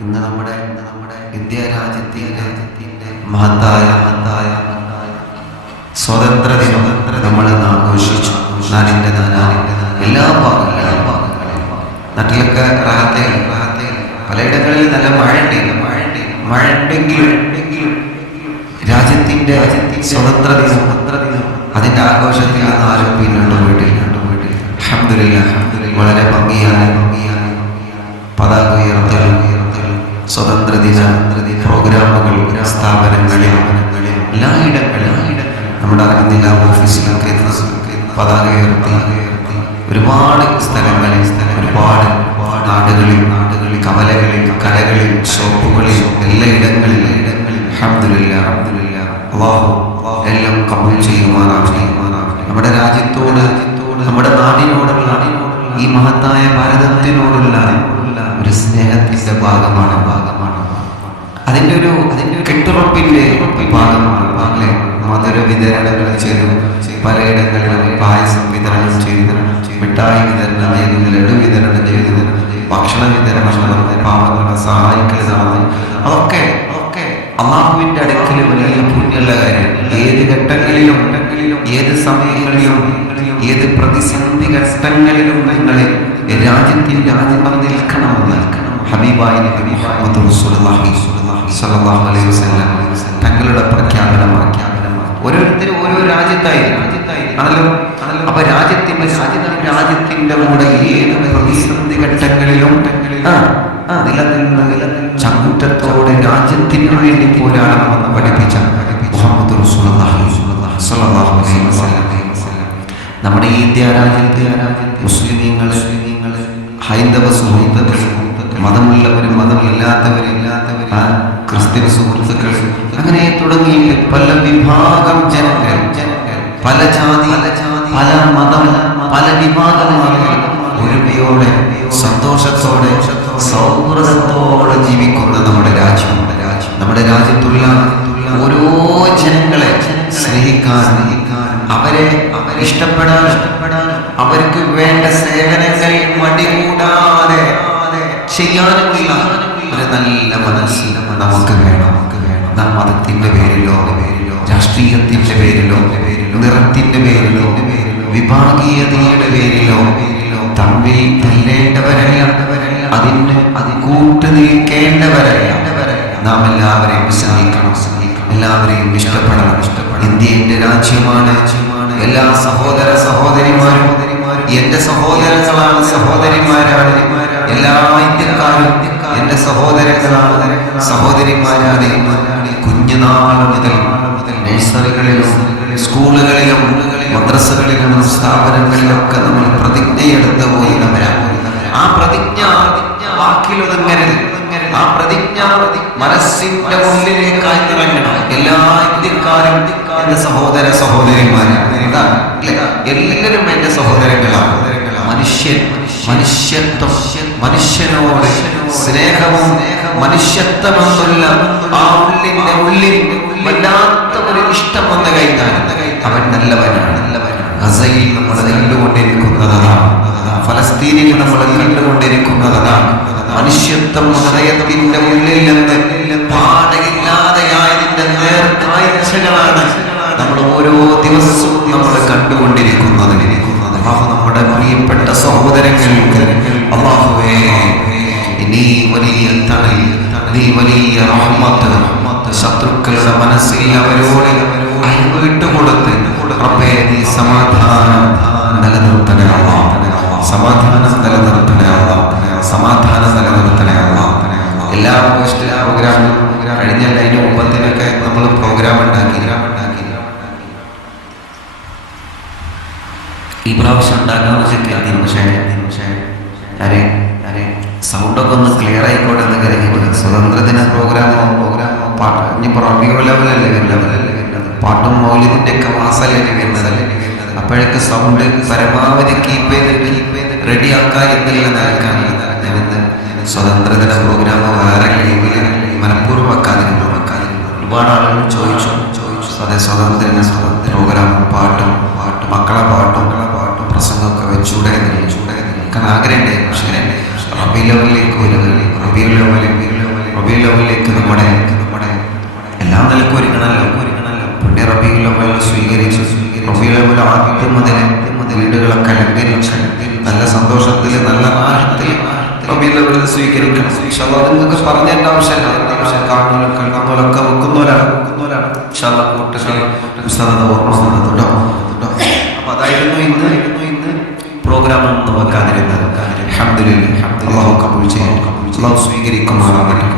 ഇന്ന് നമ്മുടെ നമ്മുടെ ഇന്ത്യ രാജ്യത്തിന്റെ മഹത്തായ മഹത്തായ സ്വതന്ത്ര നമ്മൾ ഇന്ന് ആഘോഷിച്ചു. നാടിന്റെ നാനാടിന്റെ എല്ലാ ഭാഗങ്ങളും എല്ലാ ഭാഗങ്ങളിലും. നാട്ടിലൊക്കെ റാത്തേ റാത്തേ പലയിടങ്ങളിൽ നല്ല മഴയുണ്ട്. മഴയുണ്ട് മഴ ഉണ്ടെങ്കിലും ഉണ്ടെങ്കിലും രാജ്യത്തിന്റെ സ്വതന്ത്ര ദിനം. സ്വതന്ത്ര ദിനം അതിന്റെ ആഘോഷത്തിൽ നിന്ന് ആരും പിന്നോട്ട് വീട്ടിൽ അൽഹംദുലില്ലാ വളരെ ഭംഗിയായ പതാക ഉയർത്തലും. ഉയർത്തലും സ്വതന്ത്ര ദിന പ്രോഗ്രാമുകൾ സ്ഥാപനങ്ങളിൽ എല്ലായിടങ്ങളിലും നമ്മുടെ അറിയുന്നില്ല ഓഫീസിലൊക്കെ പതാക ഉയർത്തി ഒരുപാട് സ്ഥലങ്ങളിൽ ഒരുപാട് നാടുകളിൽ നാടുകളിൽ കവലകളിൽ കടകളിൽ ഷോപ്പുകളിൽ എല്ലായിടങ്ങളിൽ അല്ലാഹു എല്ലാം കബൂൽ ചെയ്യുമാറാവട്ടെ നമ്മുടെ രാജ്യത്തോട് നമ്മുടെ നാടിനോടുള്ള ഈ മഹത്തായ ഭാരതത്തിനോടുള്ള ഒരു സ്നേഹത്തിന്റെ ഭാഗമാണ്. ഭാഗമാണ് അതിന്റെ ഒരു അതിന്റെ ഒരു കെട്ടുറപ്പിന്റെ ഭാഗമാണ് മധുര വിതരണങ്ങൾ ചെയ്തു. പലയിടങ്ങളിലും പായസം വിതരണം ചെയ്തു. മിഠായി വിതരണം ചെയ്തു. ലഡു വിതരണം ചെയ്തു. ഭക്ഷണ വിതരണം പാവങ്ങളെ സഹായിക്കൽ സാധനം അതൊക്കെ അതൊക്കെ അള്ളാഹുവിന്റെ അടുക്കൽ വലിയ പുണ്യമുള്ള കാര്യം. ഏത് ഘട്ടങ്ങളിലും ഏത് സമയങ്ങളിലും ഏത് പ്രതിസന്ധി ഘട്ടങ്ങളിലും നിങ്ങളെ രാജ്യത്തിൽ രാജ്യം നിൽക്കണം നിൽക്കണം വസല്ലം തങ്ങളുടെ പ്രഖ്യാപനം ഓരോരുത്തരും ഓരോ രാജ്യത്തായി ആണല്ലോ? അപ്പൊ രാജ്യത്തിന്റെ രാജ്യത്തിന്റെ കൂടെ ഏത് പ്രതിസന്ധി ഘട്ടങ്ങളിലും നിലനിന്ന് ചങ്കൂറ്റത്തോടെ രാജ്യത്തിന് വേണ്ടി പോരാടണമെന്ന് പഠിപ്പിച്ച നമ്മുടെ ഇന്ത്യ രാജ്യത്ത് മുസ്ലിമീങ്ങൾ ഹൈന്ദവ സുഹൃത്തുക്കൾ മതമുള്ളവരും മതമില്ലാത്തവരും ആ, ക്രിസ്ത്യൻ സുഹൃത്തുക്കൾ അങ്ങനെ തുടങ്ങി പല വിഭാഗം ജനങ്ങൾ പല ജാതി പല മതം പല വിഭാഗം ആളുകൾ ഒരുമയോടെ സന്തോഷത്തോടെ സൗഹൃദത്തോടെ ജീവിക്കുന്ന നമ്മുടെ രാജ്യം നമ്മുടെ രാജ്യത്തുള്ള ഓരോ ജനങ്ങളെ സ്നേഹിക്കാൻ അവരെ ഇഷ്ടപ്പെടാൻ അവർക്ക് വേണ്ട സേവനങ്ങൾ മടികൂടാതെ ചെയ്യാനുള്ള ഒരു നല്ല മനസ്സിലും നമുക്ക് വേണം. നാം മതത്തിന്റെ പേരിലോ രാഷ്ട്രീയത്തിന്റെ പേരിലോ നിറത്തിന്റെ പേരിലോ വിഭാഗീയതയുടെ പേരിലോ തമ്മിൽ തല്ലേണ്ടവരല്ല. അതിന് അത് കൂട്ടു നാം എല്ലാവരെയും സ്നേഹിക്കണം. എല്ലാവരെയും ഇഷ്ടപ്പെടണം. ഇഷ്ടപ്പെടണം ഇന്ത്യ എന്റെ രാജ്യമാണ്. എല്ലാ സഹോദര സഹോദരിമാരും എന്റെ സഹോദരങ്ങളാണ് സഹോദരിമാരാണ്. എല്ലാ ഇന്ത്യക്കാരും എന്റെ സഹോദരങ്ങളാണ് സഹോദരിമാരാണ്. കുഞ്ഞുനാൾ മുതൽ നഴ്സറികളിലും സ്കൂളുകളിലും മദ്രസകളിലും സ്ഥാപനങ്ങളിലൊക്കെ നമ്മൾ പ്രതിജ്ഞയെടുത്ത് നമ്മൾ ആ പ്രതിജ്ഞ വാക്കിലൊതുങ്ങരുത്. ആ പ്രതിജ്ഞ മനസ്സിന്റെ ഉള്ളിലേക്കായി നിറങ്ങണം. എല്ലാ ഇന്ത്യക്കാരും എന്റെ സഹോദര സഹോദരിമാരാണ്? എല്ലാവരും എന്റെ സഹോദരങ്ങളാണ്. മനുഷ്യൻ മനുഷ്യത്വം മനുഷ്യനോട് സ്നേഹവും മനുഷ്യത്വമെന്നുള്ള ആ ഉള്ളിന്റെ ഉള്ളിൽ വല്ലാത്ത ഒരു ഇഷ്ടം വന്ന കഴിഞ്ഞാൽ അവൻ നല്ലവനാണ്. ഗസയിൽ നമ്മൾ കണ്ടുകൊണ്ടിരിക്കുന്നതാണ് ഫലസ്തീനിൽ നമ്മൾ കണ്ടുകൊണ്ടിരിക്കുന്നതാണ് മനുഷ്യത്വം ഹൃദയത്തിന്റെ ഉള്ളിൽ നിന്ന് പാടയില്ലാതെയായതിന്റെ നേർക്കാഴ്ചകളാണ് നമ്മൾ ഓരോ ദിവസവും നമ്മൾ കണ്ടുകൊണ്ടിരിക്കുന്നത്. നമ്മുടെ പ്രിയപ്പെട്ട സഹോദരങ്ങൾക്ക് ശത്രുക്കളുടെ മനസ്സിൽ അവരോട് വിട്ടുകൊടുത്ത് റബ്ബേ സമാധാനം നിലനിർത്തണം സമാധാനം നിലനിർത്തണം സമാധാനം അള്ളാഹ് എല്ലാ പോസ്റ്റ് പ്രോഗ്രാമും കഴിഞ്ഞ കഴിഞ്ഞ മുമ്പത്തിനൊക്കെ നമ്മൾ പ്രോഗ്രാം ഉണ്ടാക്കി. ഈ പ്രാവശ്യം ഉണ്ടാക്കാന്ന് കരുതി പക്ഷേ ആരെ സൗണ്ടൊക്കെ ഒന്ന് ക്ലിയർ ആയിക്കോട്ടെ എന്ന് കരുതി. സ്വതന്ത്രദിന പ്രോഗ്രാമോ പ്രോഗ്രാമോ പാട്ട്. ഇനി റബിയോ ലെവലല്ലേ വരുന്നത്? പാട്ടും മൗലിദിന്റെ ഒക്കെ മാസല്ലേ വരുന്നതല്ലേ അപ്പോഴേക്ക് സൗണ്ട് പരമാവധി കീപ്പ് ചെയ്ത് കീപ്പ് ചെയ്ത് റെഡിയാക്കുക എന്നുള്ള നിലക്കാണ്. ഞാനിന്ന് സ്വതന്ത്രദിന പ്രോഗ്രാം വേറെ രീതിയിൽ മനഃപൂർവം വെക്കാതിരുന്നു. ഒരുപാട് ആളുകൾ ചോദിച്ചു. ചോദിച്ചു അതെ സ്വതന്ത്ര പ്രോഗ്രാം പാട്ടും പാട്ട് മക്കളെ പാട്ടും മക്കളെ പാട്ടും പ്രസംഗമൊക്കെ വെച്ചൂടെ ചൂടെ നിൽക്കാൻ ആഗ്രഹമുണ്ട് പക്ഷേ റബി ലെവലിലേക്ക് ഒരു റബി ലെവലിൽ റബിയിലേക്ക് നമ്മുടെ നമ്മുടെ എല്ലാ നിലക്കും ഒരുങ്ങണമല്ലോ. ഒരുങ്ങണമല്ലോ റബി റബിയിലവൽ സ്വീകരിച്ച് റബിയിലവൽ ആദ്യം മുതലേ വീടുകളൊക്കെ അലങ്കരിച്ച് നല്ല സന്തോഷത്തിൽ നല്ല റാഹത്തിൽ റബിയിലവൽ സ്വീകരിക്കണം. ഇൻഷാ അല്ലാഹ് അത് നിങ്ങൾക്ക് പറഞ്ഞതിന്റെ ആവശ്യമില്ല ആവശ്യം കാണുന്നവരും കേൾക്കുന്നവരൊക്കെ വെക്കുന്നവരാണ് വെക്കുന്നവരാണ്. കൂട്ടുകൾ ഉസ്താദ് ഓർമ്മ അപ്പൊ അതായിരുന്നു ഇന്ന് ഇന്ന് പ്രോഗ്രാം ഒന്നും വെക്കാതിരുന്നത് അല്ലാഹു കബൂൽ ചെയ്യും അല്ലാഹു സ്വീകരിക്കുമാറാകട്ടെ